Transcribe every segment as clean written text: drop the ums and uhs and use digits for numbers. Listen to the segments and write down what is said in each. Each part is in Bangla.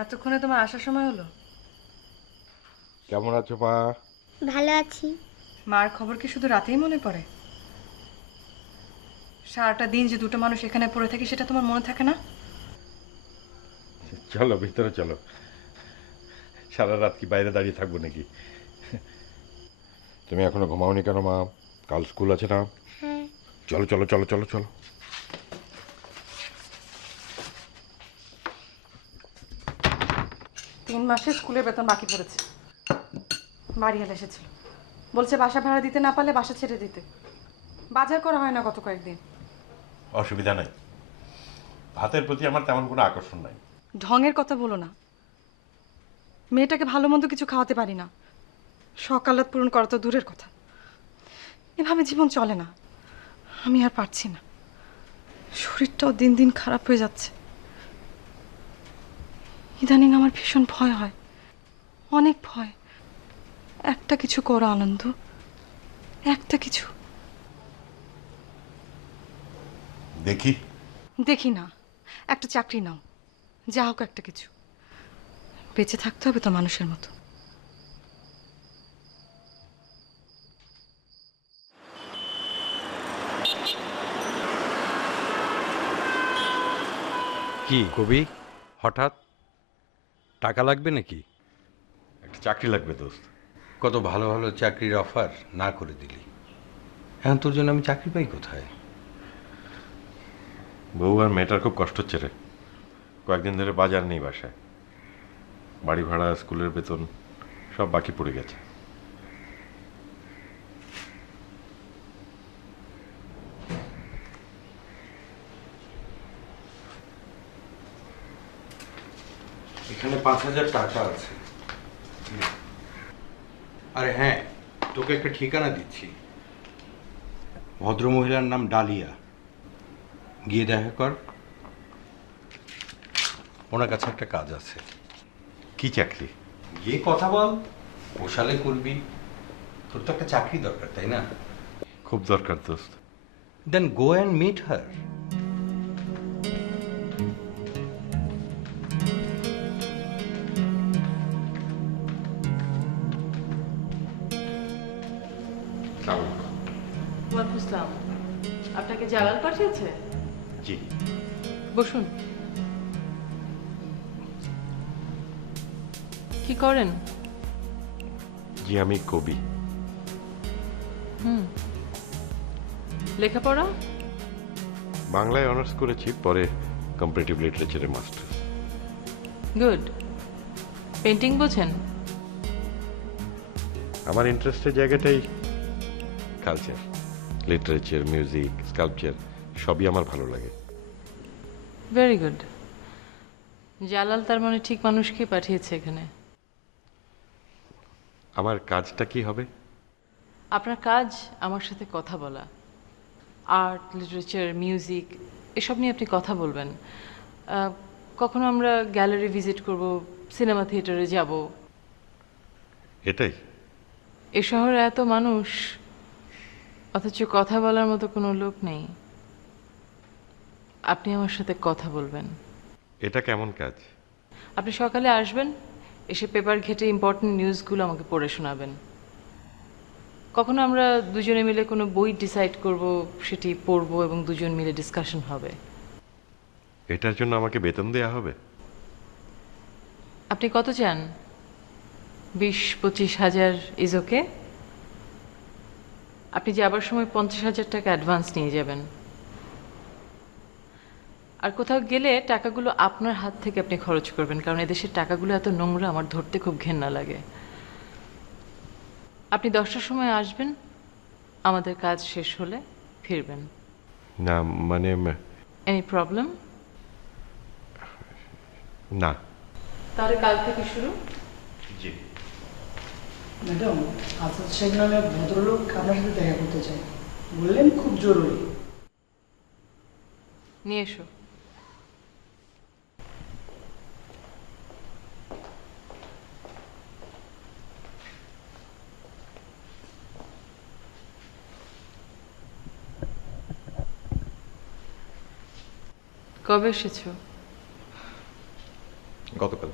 এতক্ষণে তোমার আসার সময় হলো? কেমন আছো মা? ভালো আছি। মার খবর কি শুধু রাতেই মনে পড়ে? সারাটা দিন যে দুটো মানুষ এখানে পড়ে থাকি সেটা তোমার মনে থাকে না? চলো ভিতরে চলো। সারা রাত কি বাইরে দাঁড়িয়ে থাকবো নাকি? তুমি এখনো ঘুমাওনি কেন মা? কাল স্কুল আছে না? হ্যাঁ। চলো চলো চলো চলো চলো। 3 মাসে স্কুলের বেতন বাকি পড়েছে। বাড়ি এলে এসেছিল, বলছে বাসা ভাড়া দিতে না পারলে বাসা ছেড়ে দিতে। বাজার করা হয় না গত কয়েকদিন। অসুবিধা নাই, ভাতের প্রতি আমার তেমন কোনো আকর্ষণ নাই। ঢঙের কথা বলো না। মেয়েটাকে ভালো মন্দ কিছু খাওয়াতে পারি না, সকালাত পূরণ করা তো দূরের কথা। এভাবে জীবন চলে না। আমি আর পারছি না, শরীরটাও দিন দিন খারাপ হয়ে যাচ্ছে। ইদানিং আমার ভীষণ ভয় হয়, অনেক ভয়। একটা কিছু করো আনন্দ, একটা কিছু। দেখি। দেখি না, একটা চাকরি নাও, যা হোক একটা কিছু। বেঁচে থাকতে হবে তো মানুষের মতো। কি কবি, হঠাৎ টাকা লাগবে নাকি? একটা চাকরি লাগবে দোস্ত। কত ভালো ভালো চাকরির অফার না করে দিলি। এখন তোর জন্য আমি চাকরি পাই কোথায়? বউ আর মেয়েটার খুব কষ্ট হচ্ছে রে। কয়েকদিন ধরে বাজার নেই বাসায়, বাড়ি ভাড়া, স্কুলের বেতন সব বাকি পড়ে গেছে। এখানে 5,000 টাকা আছে। আরে হ্যাঁ, তোকে একটা ঠিকানা দিচ্ছি। ভদ্রমহিলার নাম ডালিয়া, গিয়ে দেখা কর। ওনার কাছে একটা কাজ আছে। কি চাকরি? গিয়ে কথা বল, পোষালে করবি। তোর তো একটা চাকরি দরকার, তাই না? খুব দরকার দোস্ত। দেন গো অ্যান্ড মিট হার। ওয়ালাইকুম আসসালাম। আপনাকে জালাল পাঠিয়েছে? জি। বসুন। কি করেন? জি, আমি কবি। লেখাপড়া? বাংলায় অনার্স করেছি, পরে কম্পারেটিভ লিটারেচারে মাস্টার। গুড। পেন্টিং বোঝেন? আমার ইন্টারেস্টের জায়গাটাই কালচার, লিটারেচার, মিউজিক, স্কাল্পচার সবই আমার ভালো লাগে। Very good. জালাল তার মানে ঠিক মানুষকে পাঠিয়েছে এখানে। আমার কাজটা কি হবে? আপনার কাজ আমার সাথে কথা বলা। আর্ট, লিটারেচার, মিউজিক এসব নিয়ে আপনি কথা বলবেন। কখনো আমরা গ্যালারি ভিজিট করব, সিনেমা থিয়েটারে যাব। এটাই? এ শহরে এত মানুষ, অথচ কথা বলার মতো কোনো লোক নেই। আপনি আমার সাথে কথা বলবেন। এটা কেমন কাজ? আপনি সকালে আসবেন, এসে পেপার ঘেটে ইম্পর্টেন্ট নিউজগুলো আমাকে পড়ে শোনাবেন। কখনো আমরা দুজনে মিলে কোনো বই ডিসাইড করব, সেটি পড়বো এবং দুজন মিলে ডিসকাশন হবে। এটার জন্য আমাকে বেতন দেয়া হবে? আপনি কত চান? 20-25 হাজার ইজ ওকে। আপনি যাবার সময় 50,000 টাকা অ্যাডভান্স নিয়ে যাবেন। আর কোথাও গেলে টাকাগুলো আপনার হাত থেকে আপনি খরচ করবেন, কারণ এদেশের টাকাগুলো এত নোংরা, আমার ধরতে খুব ঘেন্না লাগে। আপনি 10টার সময় আসবেন, আমাদের কাজ শেষ হলে ফিরবেন। না মানে এনি প্রবলেম? না। তাহলে কাল থেকে শুরু। জি। ম্যাডাম, আসাদ সাহেব নামে এক ভদ্রলোক আপনার সাথে দেখা করতে চাই, বললেন খুব জরুরি। নিয়ে এসো। কবে এসেছো? গতকাল।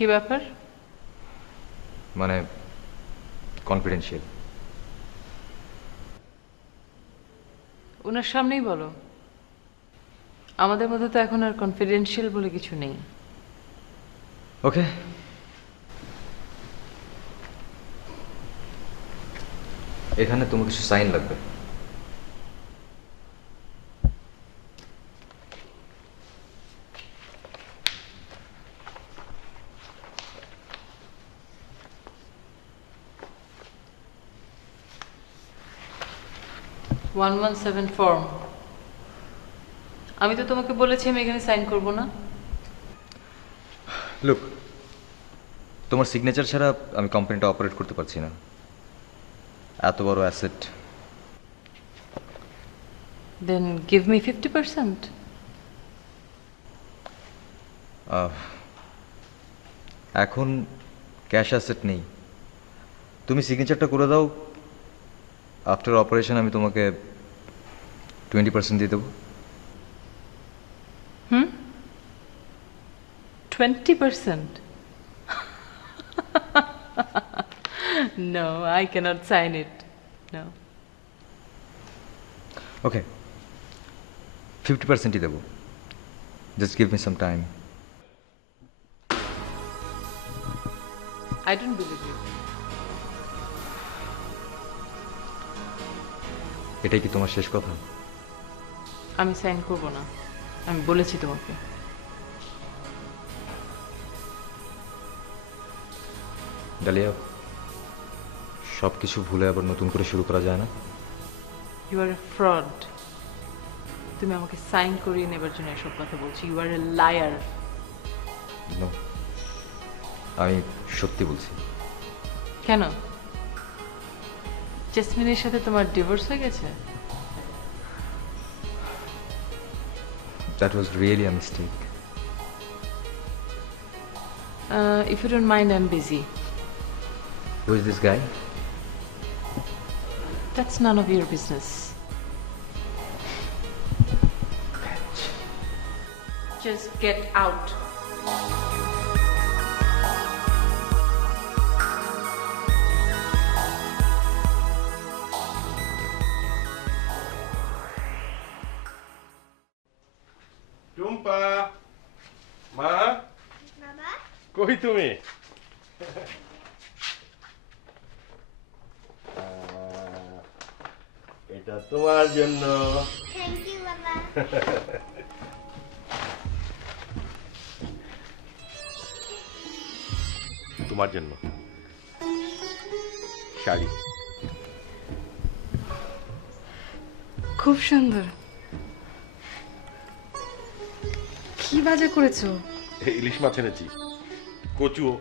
কি ব্যাপার? মানে কনফিডেন্সিয়াল। ওনার সামনেই বলো। আমাদের মধ্যে তো এখন আর কনফিডেন্সিয়াল বলে কিছু নেই। ওকে, এখানে তোমার কিছু সাইন লাগবে। One 117 form. আমি তো তোমাকে বলেছি আমি এখানে সাইন করব না। লুক, তোমার সিগনেচার ছাড়া আমি কোম্পানিটা অপারেট করতে পারছি না। এত বড় অ্যাসেট। Then give me 50%। এখন ক্যাশ অ্যাসেট নেই, তুমি সিগনেচারটা করে দাও। আফটার অপারেশন আমি তোমাকে 20% দিয়ে দেবো। 20%? No, I cannot sign it. No. ওকে, 50%ই দেবো। Just give me some time. I don't believe you. এটাই কি তোমার শেষ কথা? আমি সাইন করব না, আমি বলেছি তোমাকে। ডালিয়া, সব কিছু ভুলে আবার নতুন করে শুরু করা যায় না। You are a fraud. তুমি আমাকে সাইন করিয়ে নেবার জন্য এসব কথা বলছি। You are a liar. No, আমি সত্যি বলছি। কেন? জেসমিনের সাথে তোমার ডিভোর্স হয়ে গেছে? That was really a mistake. If you don't mind, I'm busy. Who is this guy? That's none of your business. Just get out. Tumpa, মা, বাবা, কই তুমি? এটা তোমার জন্য। থ্যাংক ইউ বাবা। তোমার জন্য শাড়ি। খুব সুন্দর। কি বাজার করেছো? ইলিশ মাছ এনেছি, কচুও।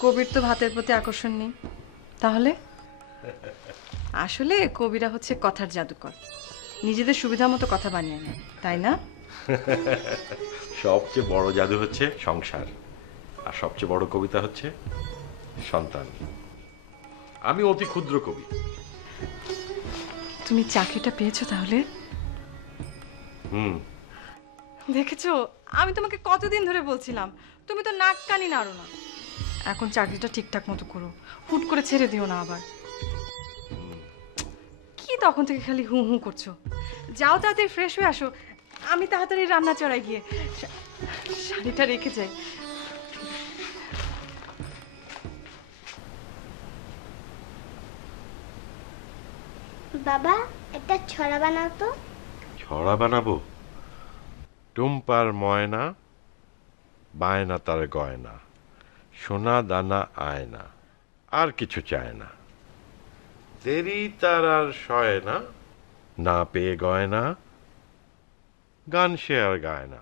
কবির তো ভাতের প্রতি আকর্ষণ নেই, তাহলে? আসলে কবিরা হচ্ছে কথার জাদুকর, নিজেদের সুবিধা মতো কথা বানিয়ে নেয়, তাই না? সবচেয়ে বড় জাদু হচ্ছে সংসার, আর সবচেয়ে বড় কবিতা হচ্ছে সন্তান। আমি অতি ক্ষুদ্র কবি। তুমি চাকরিটা পেয়েছো তাহলে? হুম। দেখেছো, আমি তোমাকে কতদিন ধরে বলছিলাম, তুমি তো নাক কানি নাড়ো না। এখন চাকরিটা ঠিকঠাক মতো করো, হুট করে ছেড়ে দিও না আবার। কি তখন থেকে খালি হু হু করছো? যাও তাড়াতাড়ি ফ্রেশ হয়ে আসো, আমি তাড়াতাড়ি রান্না চড়াই গিয়ে শাড়িটা রেখে যাই। বাবা, একটা ছড়া বানাও তো। ছড়া বানাবো? টুম্পার ময়না, বায়না তার গয়না, সোনা দানা আয়না, আর কিছু চায় না। দেরি তার আর সয় না, না পেয়ে গয়না, গান সে আর গায় না,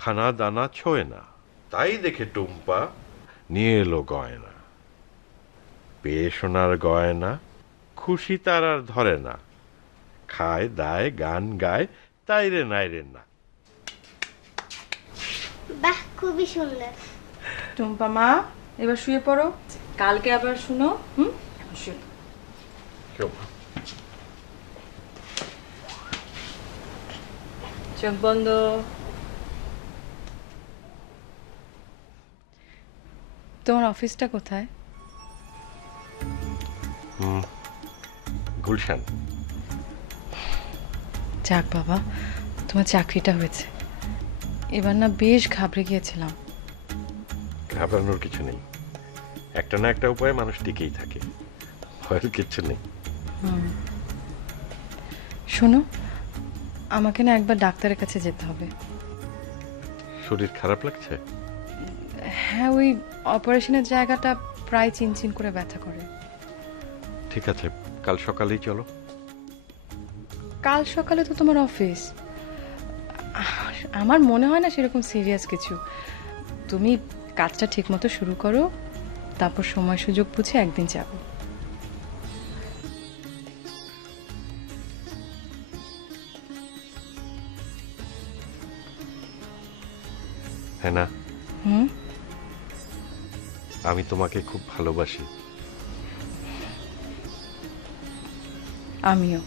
খানা দানা ছোয় না। তাই দেখে টুম্পা নিয়ে এলো গয়না। পেয়ে সোনার গয়না, খুশি তার আর ধরে না, খায় দায় গান গায়, তাই রে নাই রে না। বাহ, খুবই সুন্দর। টুম্পা মা, এবার শুয়ে পড়ো, কালকে আবার শুনো। হুম, শুয়ে চোখ বন্ধ। তোমার অফিসটা কোথায়? গুলশান। যাক বাবা, তোমার চাকরিটা হয়েছে। এবার না বেশ ঘাবড়ে গিয়েছিলাম। ঘাবড়ানোর কিছু নেই, একটা না একটা উপায়ে মানুষ টিকেই থাকে, ভয়ের কিছু নেই। শোনো, আমাকে না একবার ডাক্তারের কাছে যেতে হবে। শরীর খারাপ লাগছে? হ্যাঁ, ওই অপারেশনের জায়গাটা প্রায় চিনচিন করে ব্যথা করে। ঠিক আছে, কাল সকালেই চলো। কাল সকালে তো তোমার অফিস। আমার মনে হয় না সেরকম সিরিয়াস কিছু। তুমি কাজটা ঠিকমতো শুরু করো, তারপর সময় সুযোগ বুঝে একদিন যাব। হ্যাঁ না, হুম, আমি তোমাকে খুব ভালোবাসি। আমিও।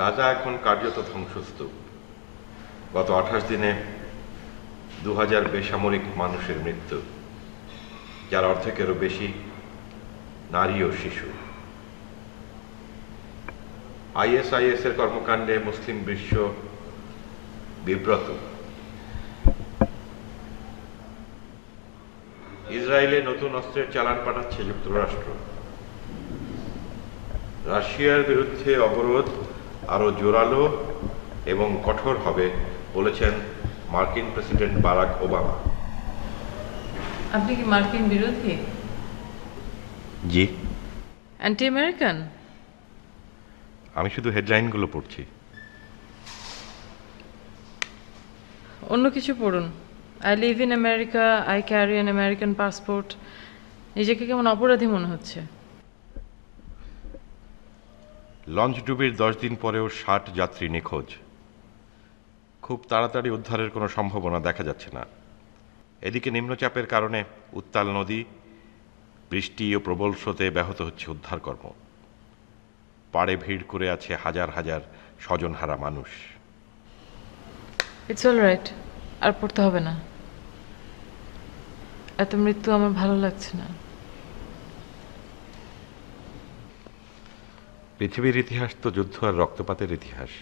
গাজা এখন কার্যত ধ্বংসস্তূপ। গত 28 দিনে 2000 বেসামরিক মানুষের মৃত্যু, যার অর্ধেকেরও বেশি নারী ও শিশু। ISIS এর কর্মকাণ্ডে মুসলিম বিশ্ব বিব্রত। ইসরায়েলে নতুন অস্ত্রের চালান পাঠাচ্ছে যুক্তরাষ্ট্র। রাশিয়ার বিরুদ্ধে অবরোধ আরো জোরালো এবং কঠোর হবে বলেছেন মার্কিন প্রেসিডেন্ট বারাক ওবামা। আপনি কি মার্কিন বিরোধী? জি, অ্যান্টি আমেরিকান? আমি শুধু হেডলাইনগুলো পড়ছি। অন্য কিছু পড়ুন। I live in America, I carry an American passport. নিজেকে কেমন অপরাধী মনে হচ্ছে। লঞ্চ ডুবির 10 দিন পরেও 60 যাত্রী নিখোঁজ। খুব তাড়াতাড়ি উদ্ধারের কোনো সম্ভাবনা দেখা যাচ্ছে না। এদিকে নিম্নচাপের কারণে উত্তাল নদী, বৃষ্টি ও প্রবল স্রোতে ব্যাহত হচ্ছে উদ্ধারকর্ম। পাড়ে ভিড় করে আছে হাজার হাজার স্বজনহারা মানুষ। ইটস অল রাইট, আর পড়তে হবে না। এত মৃত্যু আমার ভালো লাগছে না। পৃথিবীর ইতিহাস তো যুদ্ধ আর রক্তপাতের ইতিহাস।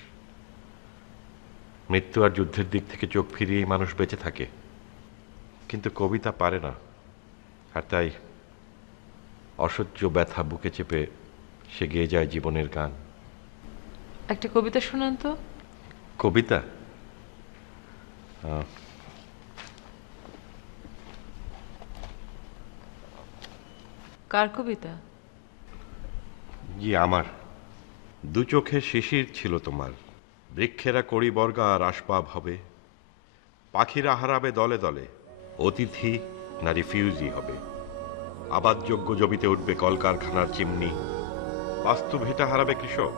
মৃত্যু আর যুদ্ধের দিক থেকে চোখ ফিরিয়েই মানুষ বেঁচে থাকে, কিন্তু কবিতা পারে না। আর তাই অসহ্য ব্যথা বুকে চেপে সে গেয়ে যায় জীবনের গান। একটা কবিতা শোনান তো। কবিতা? কার কবিতা? জি, আমার। দু চোখে শিশির ছিল তোমার, বৃক্ষেরা কড়ি বর্গা আর আসবাব হবে, পাখিরা হারাবে দলে দলে, অতিথি না রিফিউজি হবে, আবাদযোগ্য জমিতে উঠবে কলকারখানার চিমনি, বাস্তু ভেটা হারাবে কৃষক,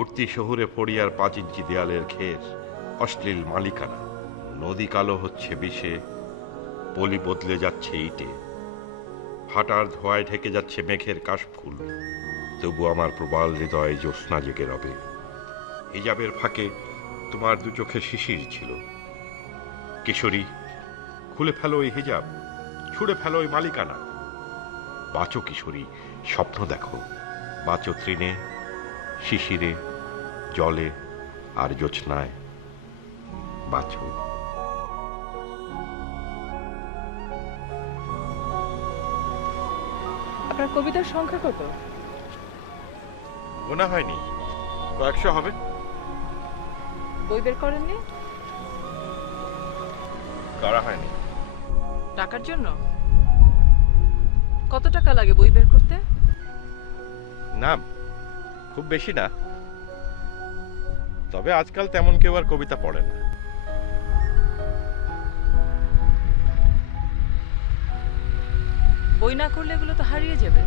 উঠতি শহুরে ফড়িয়ার 5 ইঞ্চি দেয়ালের ঘের, অশ্লীল মালিকানা, নদী কালো হচ্ছে বিষে, পলি বদলে যাচ্ছে ইটে, ফাটার ধোঁয়ায় ঢেকে যাচ্ছে মেঘের কাশফুল, তবু আমার প্রবাল হৃদয়ে জ্যোৎস্না জেগে রবে। হিজাবের ফাঁকে তোমার দু চোখে শিশির ছিল। কিশোরী, খুলে ফেলো ওই হিজাব, ছুঁড়ে ফেলো ওই মালিকানা। বাঁচো কিশোরী, স্বপ্ন দেখো, বাঁচো তৃণে, শিশিরে, জলে আর জ্যোৎস্নায়, বাঁচো। আপনার কবিতার সংখ্যা কত? গোনা হয়নি, কয়েকশো হবে। বই বের করেননি? করা হয়নি। টাকার জন্য? কত টাকা লাগে বই বের করতে? না, খুব বেশি না, তবে আজকাল তেমন কেউ আর কবিতা পড়ে না। বই না করলে এগুলো তো হারিয়ে যাবে।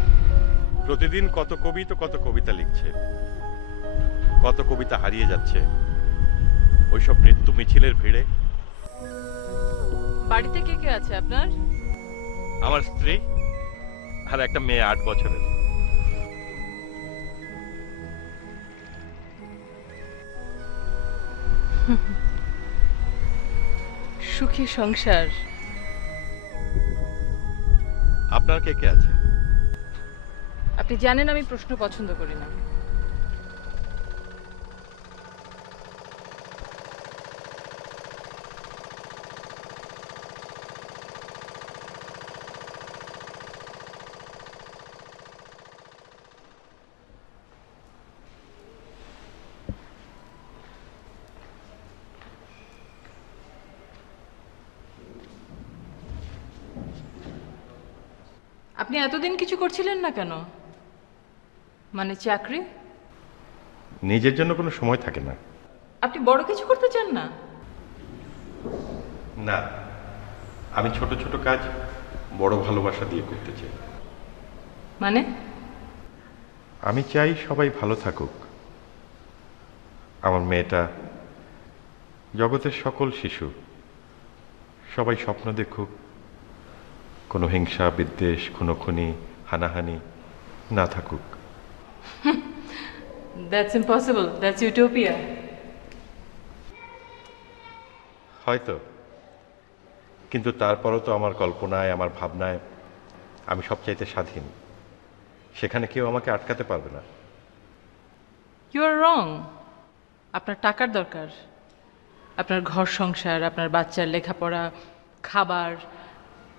প্রতিদিন কত কবি তো কত কবিতা লিখছে, কত কবিতা হারিয়ে যাচ্ছে ওইসব মৃত্যু মিছিলের ভিড়ে। বাড়িতে কে কে আছে আপনার? আমার স্ত্রী আর একটা মেয়ে 8 বছরের। সুখী সংসার। আপনার কে কে আছে? আপনি জানেন আমি প্রশ্ন পছন্দ করি না। আপনি এতদিন কিছু করছিলেন না কেন? মানে চাকরি? নিজের জন্য কোনো সময় থাকে না। আপনি বড় কিছু করতে চান না? না, আমি ছোট ছোট কাজ বড় ভালোবাসা দিয়ে করতে চাই। মানে আমি চাই সবাই ভালো থাকুক। আমার মেয়েটা, জগতের সকল শিশু সবাই স্বপ্ন দেখুক, কোনো হিংসা বিদ্বেষ খুনোখুনি হানাহানি না থাকুক। That's impossible, that's utopia. হয়তো, কিন্তু তারপরও তো আমার কল্পনায় আমার ভাবনায় আমি সবচাইতে স্বাধীন। সেখানে কেউ আমাকে আটকাতে পারবে না। ইউ আর রং। আপনার টাকার দরকার, আপনার ঘর সংসার, আপনার বাচ্চার লেখাপড়া, খাবার,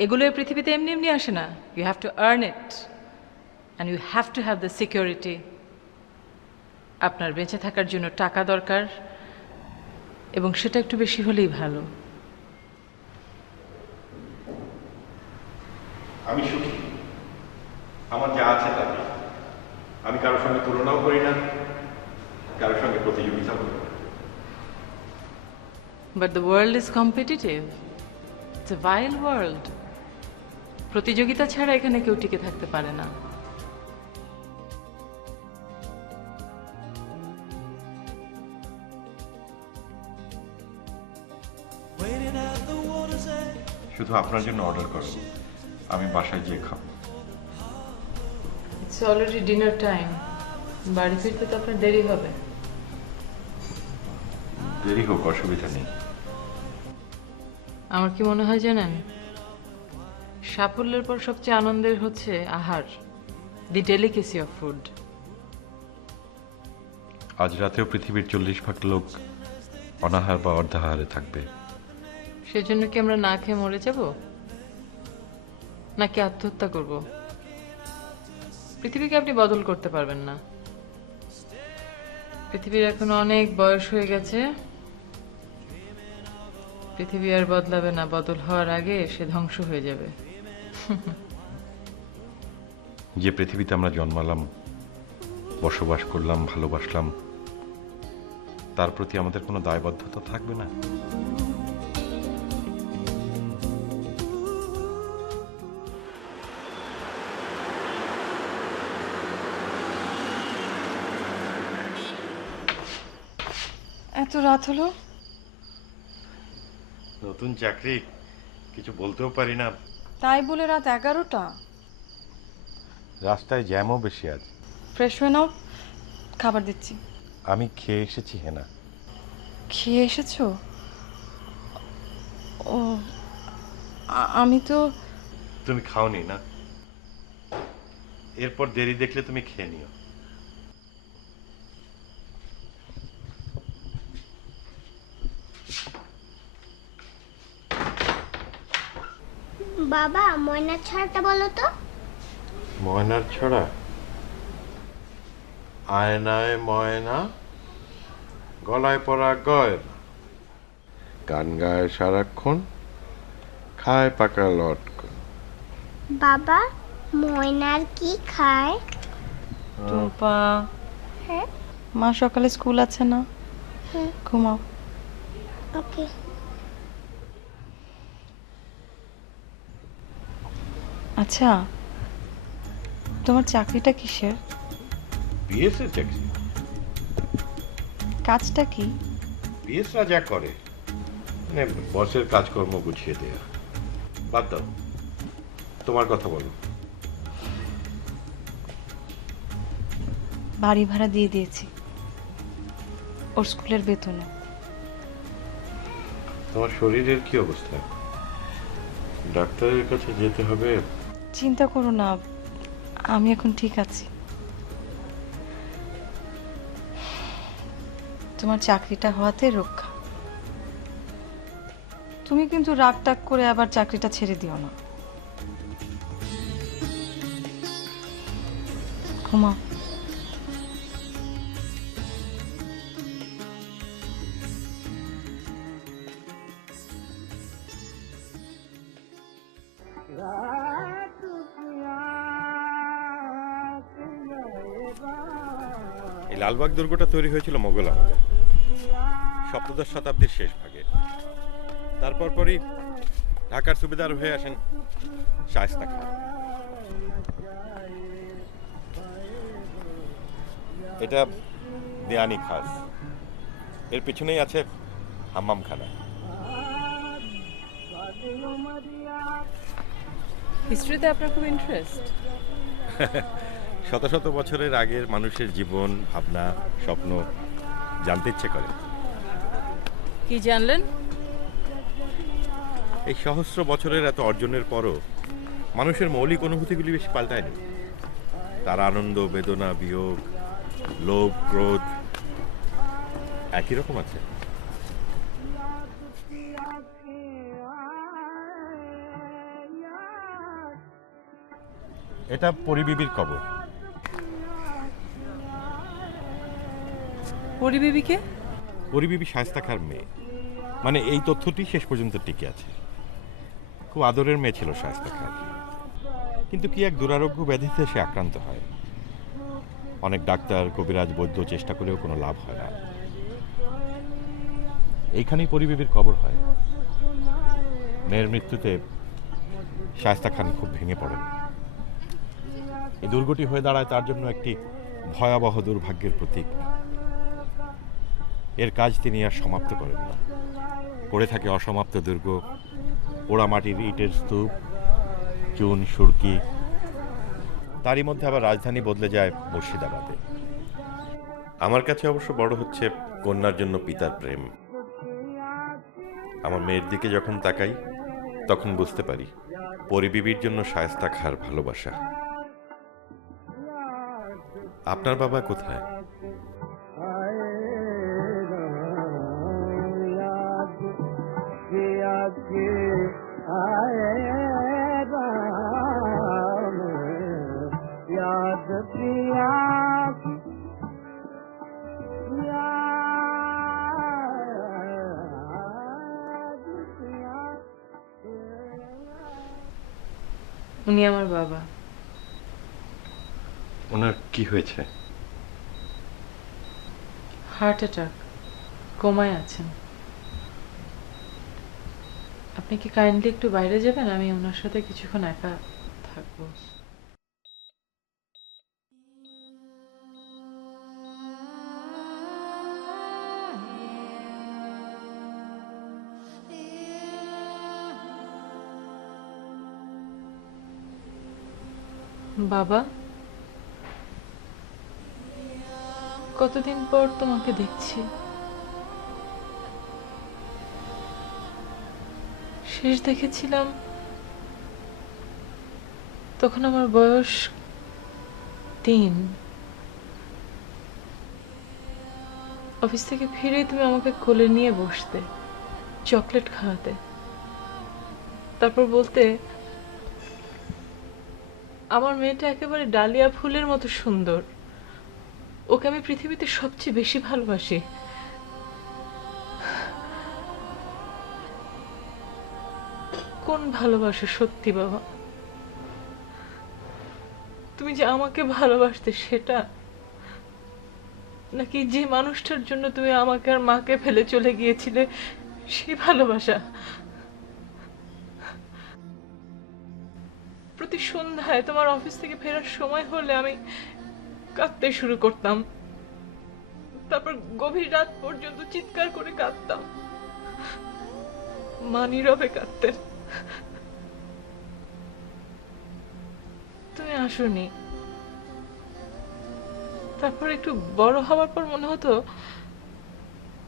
এগুলো এই পৃথিবীতে এমনি এমনি আসে না। You have to earn it and you have to have the security. আপনার বেঁচে থাকার জন্য টাকা দরকার, এবং সেটা একটু বেশি হলেই ভালো। আমি সুখী, আমার যা আছে তাতে। আমি কারোর সঙ্গে তুলনাও করি না, কারোর সঙ্গে প্রতিযোগিতাও করি না। But the world is competitive, it's a vile world. প্রতিযোগিতা ছাড়া এখানে কেউ টিকে থাকতে পারে না। শুধু আপনার জন্য অর্ডার করো, আমি বাসায় গিয়ে খাবো। It's already dinner time. বাড়ি ফিরতে তো আপনার দেরি হবে। দেরি হোক, অসুবিধা নেই। আমার কি মনে হয় জানেন, সাফল্যের পর সবচেয়ে আনন্দের হচ্ছে আহার, দি ডেলিকেসি অফ ফুড। আজ রাতেও পৃথিবীর 40% লোক অনাহার বা অর্ধাহারে থাকবে। সেজন্য কি আমরা না খেয়ে মরে যাব, নাকি আত্মহত্যা করব? পৃথিবীকে আপনি বদল করতে পারবেন না। পৃথিবীর এখন অনেক বয়স হয়ে গেছে। পৃথিবী আর বদলাবে না, বদল হওয়ার আগে সে ধ্বংস হয়ে যাবে। যে পৃথিবীতে আমরা জন্মালাম, বসবাস করলাম, ভালোবাসলাম, তার প্রতি আমাদের কোনো দায়বদ্ধতা থাকবে না? এত রাত হলো। নতুন চাকরি, কিছু বলতেও পারি না। তাই বলে রাত 11টা? রাস্তায় জ্যামও বেশি আছে। ফ্রেশ হয়ে নাও, খাবার দিচ্ছি। আমি খেয়ে এসেছি। হেনা, খেয়ে এসেছো? ও, আমি তো। তুমি খাওনি না? এরপর দেরি দেখলে তুমি খেয়ে নিও। বাবা, ময়নার ছড়াটা বলো তো। ময়নার ছড়া? আয়নায় ময়না, গলায় পরা গয়না, গান গায় সারাক্ষণ, খায় পাকা লটকন। বাবা, ময়নার কি খায়? টুম্পা, হ্যাঁ। মা সকালে স্কুল আছে না? হ্যাঁ। ঘুমাও। ওকে। আচ্ছা, তোমার চাকরিটা কিসের? বিএসএ চাকরি। কাজটা কি? বিএসরা যা করে, মানে বসের কাজকর্ম গুছিয়ে দেয়া। বাদ দাও, তোমার কথা বলো। বাড়ি ভাড়া দিয়ে দিয়েছি ওর স্কুলের বেতনে। তোমার শরীরের কি অবস্থা? ডাক্তারের কাছে যেতে হবে। চিন্তা করো না, আমি এখন ঠিক আছি। তোমার চাকরিটা হওয়াতে রক্ষা। তুমি কিন্তু রাগ টাগ করে আবার চাকরিটা ছেড়ে দিও না। ঘুমাও। এই লালবাগ দুর্গটা তৈরি হয়েছিল মোগল আমলে, সপ্তদশ শতাব্দীর শেষ ভাগে। তারপর পরই ঢাকার সুবেদার হয়ে আসেন শায়েস্তা খান। এটা দেয়ানি খাস, এর পিছনেই আছে হাম্মামখানা। হিস্ট্রিতে আপনার খুব ইন্টারেস্ট? শত শত বছরের আগের মানুষের জীবন, ভাবনা, স্বপ্ন জানতে ইচ্ছে করে। কি জানলেন? এই সহস্র বছরের এত অর্জনের পরও মানুষের মৌলিক অনুভূতিগুলি বেশি পাল্টায়নি। তার আনন্দ, বেদনা, বিয়োগ, লোভ, ক্রোধ একই রকম আছে। এটা পরিবিবির কবর। পরিবেবিকে? পরিবিবি শায়েস্তা খাঁর মেয়ে, মানে এই তথ্যটি শেষ পর্যন্ত টিকে আছে। খুব আদরের মেয়ে ছিল শায়েস্তা খাঁর, কিন্তু কি এক দুরারোগ্য ব্যাধিতে সে আক্রান্ত হয়। অনেক ডাক্তার, কবিরাজ, বৈদ্য চেষ্টা করেও কোনো লাভ হয় না। এইখানেই পরিবিবির কবর হয়। মেয়ের মৃত্যুতে শায়েস্তা খান খুব ভেঙে পড়েন। এই দুর্গটি হয়ে দাঁড়ায় তার জন্য একটি ভয়াবহ দুর্ভাগ্যের প্রতীক। এর কাজ তিনি আর সমাপ্ত করেন না। পড়ে থাকে অসমাপ্ত দুর্গ, পোড়া মাটির ইটের স্তূপ, চুন, সুরকি। তারই মধ্যে আবার রাজধানী বদলে যায় মুর্শিদাবাদে। আমার কাছে অবশ্য বড় হচ্ছে কন্যার জন্য পিতার প্রেম। আমার মেয়ের দিকে যখন তাকাই তখন বুঝতে পারি পরিবিবির জন্য শায়েস্তা খাঁর ভালোবাসা। আপনার বাবা কোথায়? উনি আমার বাবা। ওনার কি হয়েছে? হার্ট অ্যাটাক, কোমায় আছেন। আপনি কি কাইন্ডলি একটু বাইরে যাবেন? আমি ওনার সাথে কিছুক্ষণ একা থাকবো। বাবা, কতদিন পর তোমাকে দেখছি। শেষ দেখেছিলাম তখন আমার বয়স 3। অফিস থেকে ফিরে তুমি আমাকে কোলে নিয়ে বসতে, চকলেট খাওয়াতে, তারপর বলতে আমার মেয়েটা একেবারে ডালিয়া ফুলের মতো সুন্দর, ওকে আমি পৃথিবীতে সবচেয়ে বেশি ভালোবাসি। কোন ভালোবাসা সত্যি বাবা? তুমি যে আমাকে ভালোবাসতে সেটা, নাকি যে মানুষটার জন্য তুমি আমাকে আর মাকে ফেলে চলে গিয়েছিলে সেই ভালোবাসা? প্রতি সন্ধ্যায় তোমার অফিস থেকে ফেরার সময় হলে আমি কাঁদতে শুরু করতাম, তারপর গভীর রাত পর্যন্ত চিৎকার করে কাঁদতাম। মা নীরবে কাঁদতেন। তুমি আসোনি। তারপর একটু বড় হওয়ার পর মনে হতো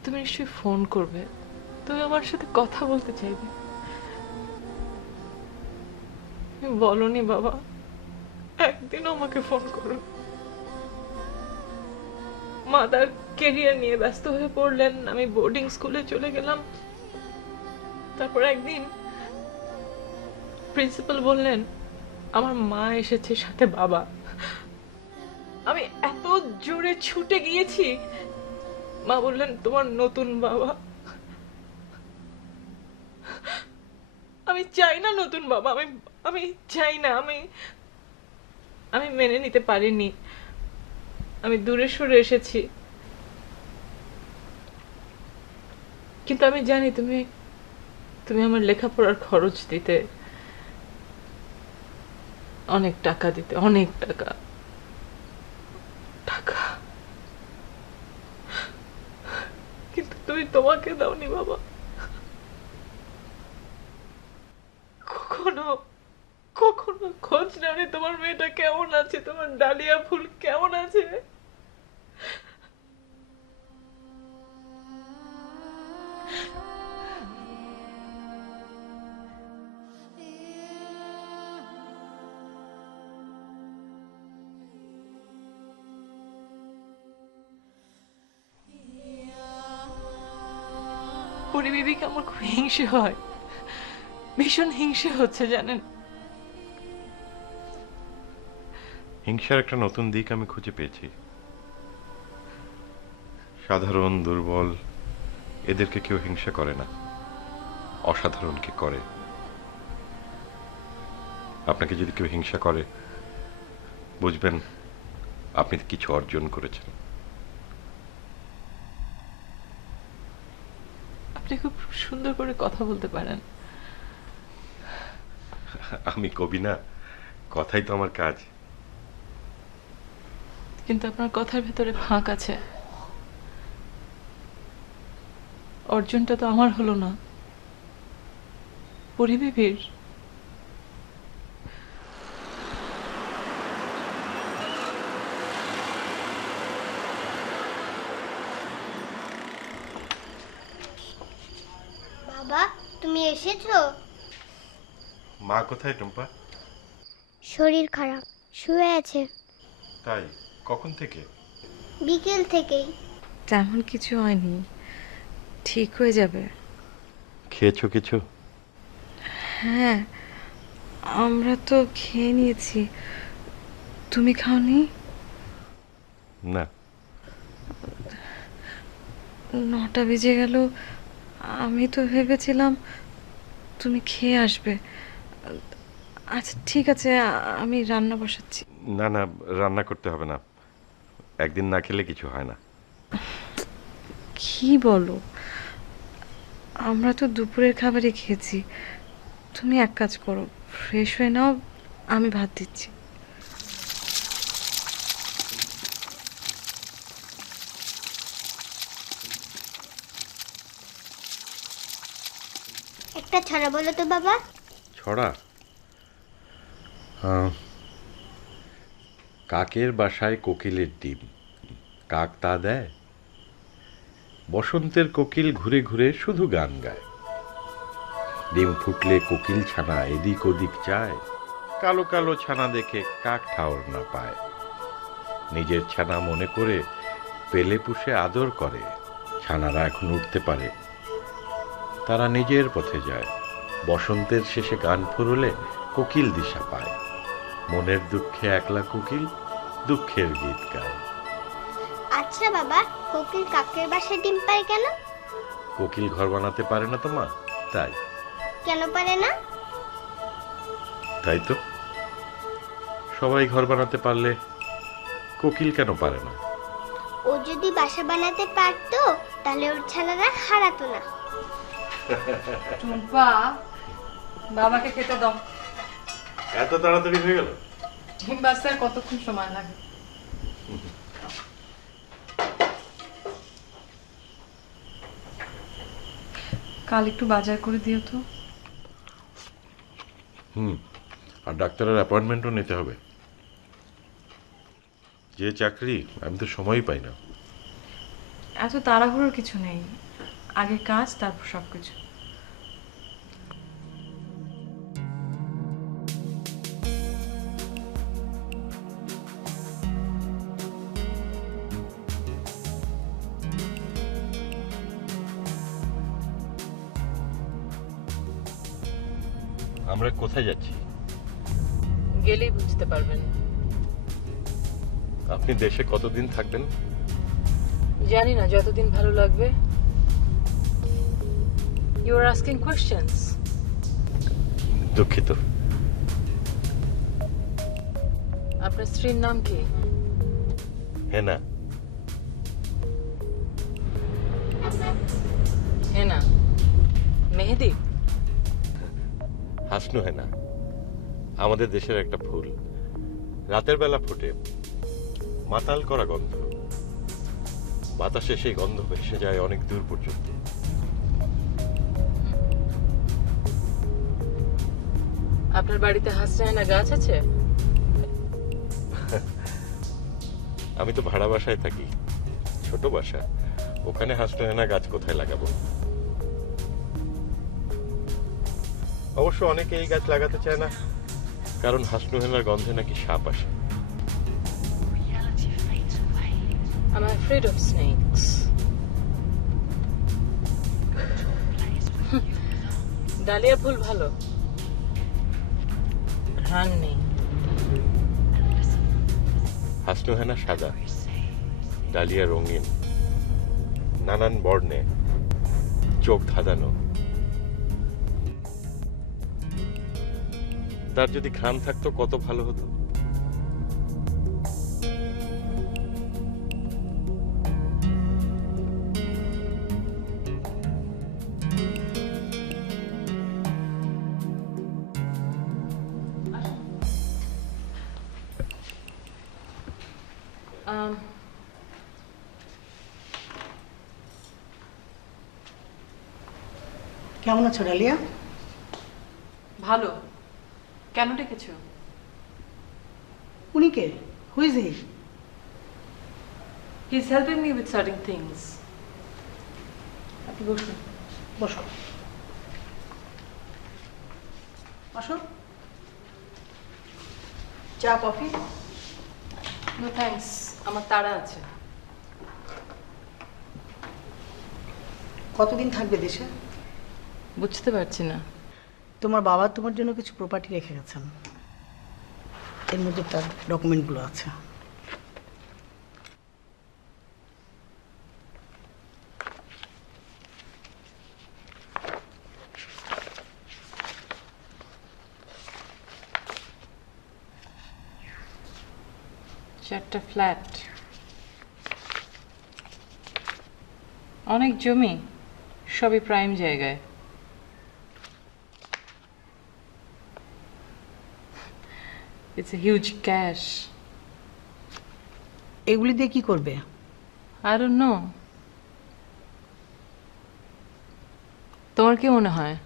তুমি নিশ্চয়ই ফোন করবে, তুমি আমার সাথে কথা বলতে চাইবে, তুমি বলনি বাবা একদিনও আমাকে ফোন করো। মা তার কেরিয়ার নিয়ে ব্যস্ত হয়ে পড়লেন, আমি বোর্ডিং স্কুলে চলে গেলাম। তারপর একদিন প্রিন্সিপাল বললেন আমার মা এসেছে সাথে বাবা। আমি এত জোরে ছুটে গিয়েছি, মা বললেন তোমার নতুন বাবা। আমি চাই না নতুন বাবা, আমি আমি চাই না, আমি মেনে নিতে পারিনি। আমি দূরে সরে এসেছি, কিন্তু আমি জানি তুমি তুমি আমার লেখাপড়ার খরচ দিতে, অনেক টাকা দিতে, অনেক টাকা টাকা, কিন্তু তুমি তোমাকে দাওনি বাবা। কখনো কখনো খোঁজ নাও তোমার মেয়েটা কেমন আছে, তোমার ডালিয়া ফুল কেমন আছে। পরিবিবিকে আমার খুব হিংসে হয়, ভীষণ হিংসে হচ্ছে জানেন। হিংসার একটা নতুন দিক আমি খুঁজে পেয়েছি। সাধারণ দুর্বল এদেরকে কেউ হিংসা করে না, অসাধারণকে করে। আপনাকে যদি কেউ হিংসা করে বুঝবেন আপনি কিছু অর্জন করেছেন। আপনি খুব সুন্দর করে কথা বলতে পারেন। আমি কবি না, কথাই তো আমার কাজ। কিন্তু আপনার কথার ভেতরে ফাঁক আছে। অর্জনটা তো আমার হলো না, পরিবেবির। বাবা তুমি এসেছো? মা কোথায় টুম্পা? শরীর খারাপ, শুয়ে আছে। তাই কখন থেকে? বিকেল থেকেই। তেমন কিছু হয়নি, ঠিক হয়ে যাবে। খেয়েছো কিছু? হ্যাঁ, আমরা তো খেয়ে নিয়েছি। তুমি খাওনি? না। 9টা বেজে গেল, আমি তো ভেবেছিলাম তুমি খেয়ে আসবে। আচ্ছা ঠিক আছে, আমি রান্না বসাচ্ছি। না না, রান্না করতে হবে না, একদিন না খেলে কিছু হয় না। কি বলো, আমরা তো দুপুরের খাবারই খেয়েছি। তুমি এক কাজ করো, ফ্রেশ হয়ে নাও, আমি ভাত দিচ্ছি। একটা ছড়া বলো তো বাবা। ছড়া? কাকের বাসায় কোকিলের ডিম, কাক তা দেয়। বসন্তের কোকিল ঘুরে ঘুরে শুধু গান গায়। ডিম ফুটলে কোকিল ছানা এদিক ওদিক চায়, কালো কালো ছানা দেখে কাক ঠাউর না পায়। নিজের ছানা মনে করে পেলে পুষে আদর করে। ছানারা এখন উঠতে পারে, তারা নিজের পথে যায়। বসন্তের শেষে গান ফুরলে কোকিল দিশা পায়। মনের দুঃখে একলা কোকিল দুঃখের গীত গায়। আচ্ছা বাবা, কোকিল কাকের বাসায় ডিম পায় কেন? কোকিল ঘর বানাতে পারে না তো মা, তাই। কেন পারে না? তাই তো, সবাই ঘর বানাতে পারলে কোকিল কেন পারে না? ও যদি বাসা বানাতে পারতো তাহলে ওর ছানারা হারাতো না। টুম্পা, বাবাকে খেতে দাও। এত তাড়াতাড়ি হয়ে গেল? ডিম বাজতে আর কতক্ষণ সময় লাগে? কাল একটু বাজার করে দিও তো। আর ডাক্তারের অ্যাপয়েন্টমেন্টও নিতে হবে। যে চাকরি, আমি তো সময়ই পাই না। এত তাড়াহুড়োর কিছু নেই, আগে কাজ, তারপর সব কিছু। আমরা কোথায় যাচ্ছি? গেলেই বুঝতে পারবেন। আপনি দেশে কতদিন থাকবেন? জানি না, যতদিন ভালো লাগবে। You are asking questions. দুঃখিত। আপনার স্ত্রীর নাম কি? হেনা। হেনা? মেহেদি? হাসনু হেনা আমাদের দেশের একটা ফুল, রাতের বেলা ফোটে, মাতাল করা গন্ধ, বাতাসে সেই গন্ধ ভেসে যায় অনেক দূর পর্যন্ত। আপনার বাড়িতে হাসনা গাছ আছে? আমি তো ভাড়া বাসায় থাকি, ছোট বাসা, ওখানে হাসনু হেনা গাছ কোথায় লাগাবো? অবশ্য অনেকে এই গাছ লাগাতে চায় না, কারণ হাসনু হেনার গন্ধে নাকি সাপ আসে। I'm afraid of snakes. Dahlia ফুল ভালো, ঘ্রাণ নেই। হাসনু হেনা সাদা, ডালিয়া রঙিন, নানান বর্ণে, চোখ ধাঁধানো। তার যদি ঘ্রাণ থাকতো কত ভালো হতো। কেমন আছো ডালিয়া? ভালো। কেন ডেকেছো? উনি কে? Who is he? He is helping me with certain things. আপনি বসুন। বসো বসো। চা কফি? নো থ্যাঙ্কস, আমার তাড়া আছে। কতদিন থাকবে দেশে? বুঝতে পারছি না। তোমার বাবা তোমার জন্য কিছু প্রপার্টি রেখে গেছেন, এর মধ্যে তার ডকুমেন্টগুলো আছে। চারটা ফ্ল্যাট, অনেক জমি, সবই প্রাইম জায়গায়। It's a huge cash. এগুলি দিয়ে কি করবে? I don't know. তোমার কি মনে হয়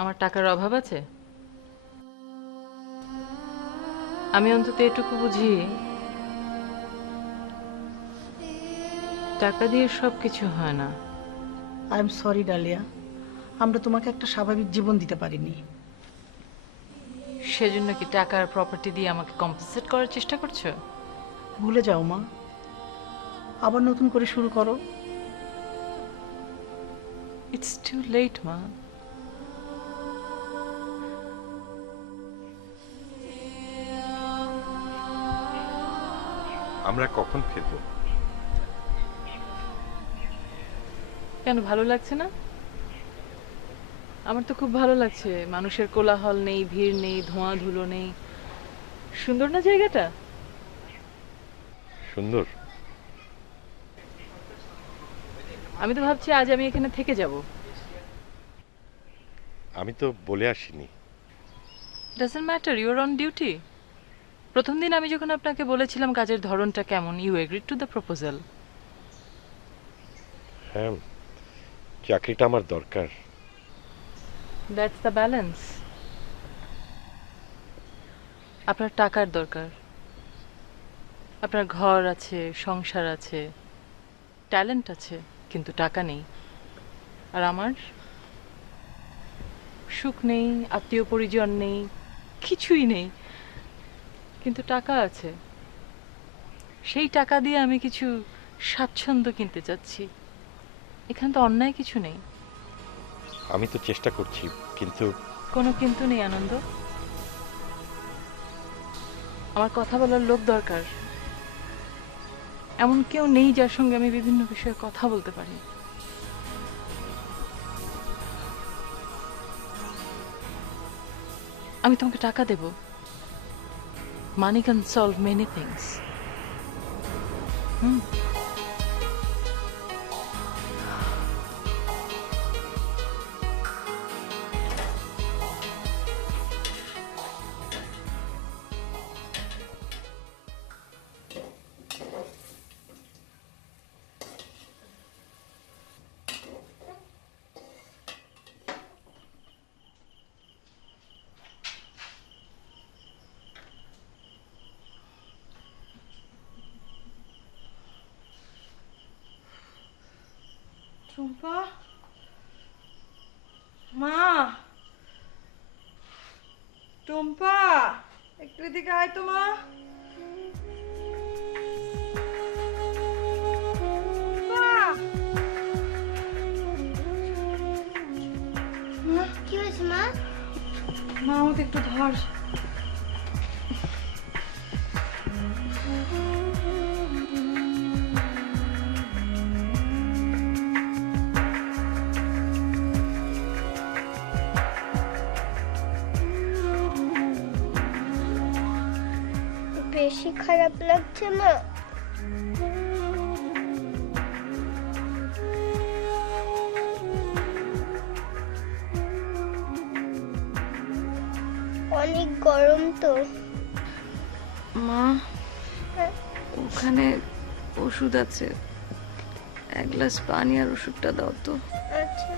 আমার টাকার অভাব আছে? আমি অন্তত এটুকু বুঝি, টাকা দিয়ে সব কিছু হয় না। আই এম সরি ডালিয়া, আমরা তোমাকে একটা স্বাভাবিক জীবন দিতে পারিনি। সেজন্য কি টাকা আর প্রপার্টি দিয়ে আমাকে কম্পেনসেট করার চেষ্টা করছো? ভুলে যাও মা, আবার নতুন করে শুরু করো। ইটস টু লেট মা। আমরা কখন ফিরবো? কেন, ভালো লাগছে না? আমার তো খুব ভালো লাগছে। মানুষের কোলাহল নেই, ভিড় নেই, ধোঁয়া ধুলো নেই। সুন্দর না জায়গাটা? সুন্দর। আমি তো ভাবছি আজ আমি এখানে থেকে যাব। আমি তো বলে আসিনি। Doesn't matter, you are on duty. প্রথম দিন আমি যখন আপনাকে বলেছিলাম কাজের ধরনটা কেমন, you agreed to the proposal. হ্যাঁ, চাকরিটা আমার দরকার। That's the balance. আপনার টাকার দরকার, আপনার ঘর আছে, সংসার আছে, ট্যালেন্ট আছে কিন্তু টাকা নেই, আর আমার সুখ নেই, আত্মীয় পরিজন নেই, কিছুই নেই, কিন্তু টাকা আছে। সেই টাকা দিয়ে আমি কিছু স্বাচ্ছন্দ্য কিনতে চাচ্ছি। এখানে তো অন্যায় কিছু নেই। আমি তো চেষ্টা করছি, কিন্তু কোনো কিন্তু নেই আনন্দ। আমার কথা বলার লোক দরকার, এমন কেউ নেই যার সঙ্গে আমি বিভিন্ন বিষয়ে কথা বলতে পারি। আমি তোমাকে টাকা দেব। Money can solve many things. Tumpa, মা, টুম্পা, একটু এদিকে আয় তো মা। কি হয়েছে মা? মা আমাকে একটু ধর। বেশি খারাপ লাগছে মা? অনেক গরম তো। মা, ওখানে ওষুধ আছে, এক গ্লাস পানি আর ওষুধটা দাও তো। আচ্ছা।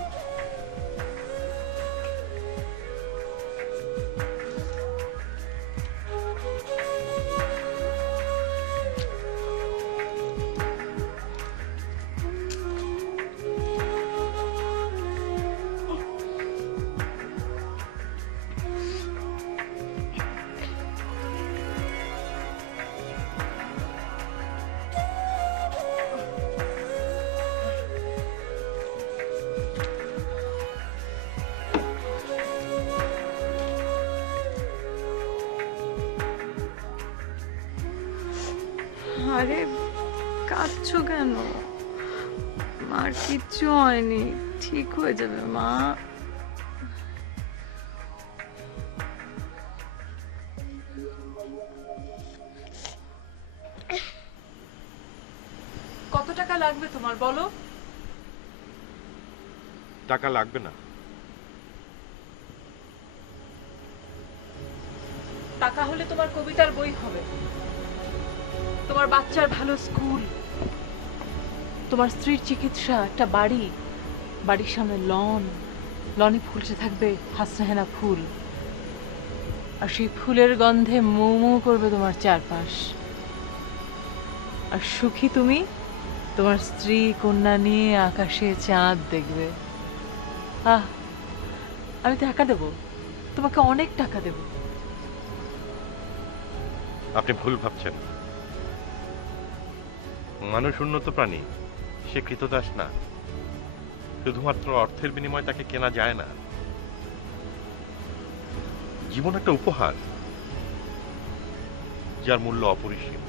আরে কাঁদছো কেন? মার কিচ্ছু হয়নি, ঠিক হয়ে যাবে মা। কত টাকা লাগবে তোমার বলো? টাকা লাগবে না। টাকা হলে তোমার কবিতার বই হবে, তোমার বাচ্চার ভালো স্কুল, তোমার স্ত্রীর চিকিৎসা, একটা বাড়ি, বাড়ির সামনে লন, লনে ফুলতে থাকবে হাসনাহেনা ফুল, আর সেই ফুলের গন্ধে মৌ মৌ করবে তোমার চারপাশ। আর সুখী তুমি তোমার স্ত্রী কন্যা নিয়ে আকাশে চাঁদ দেখবে। আহ, আমি টাকা দেব, তোমাকে অনেক টাকা দেব। আপনি ভুল ভাবছেন। মানুষ উন্নত প্রাণী, সে কৃতদাস না। শুধুমাত্র অর্থের বিনিময়ে তাকে কেনা যায় না। জীবন একটা উপহার, যার মূল্য অপরিসীম।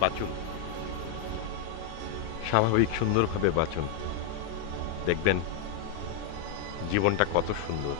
বাঁচুন, স্বাভাবিক সুন্দরভাবে বাঁচুন, দেখবেন জীবনটা কত সুন্দর।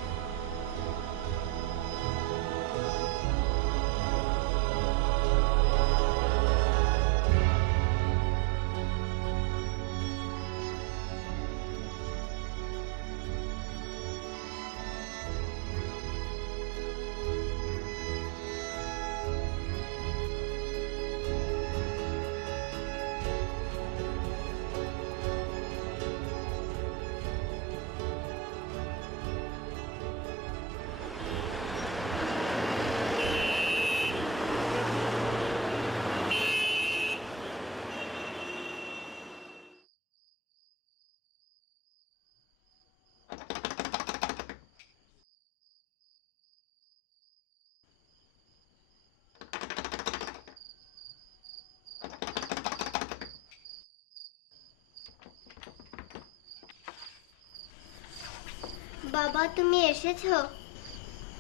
বাবা তুমি এসেছো?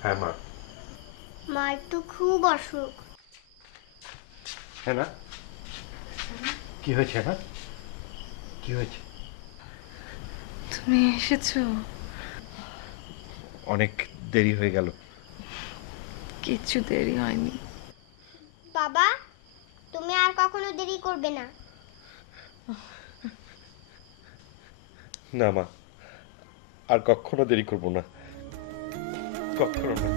হ্যাঁ মা। মার তো খুব অসুখ। হ্যাঁ না, কি হয়েছে? হ্যাঁ, কি হয়েছে? তুমি এসেছো? অনেক দেরি হয়ে গেল। কিচ্ছু দেরি হয়নি। বাবা তুমি আর কখনো দেরি করবে না। না মা, আর কখনো দেরি করব না, কখনো না।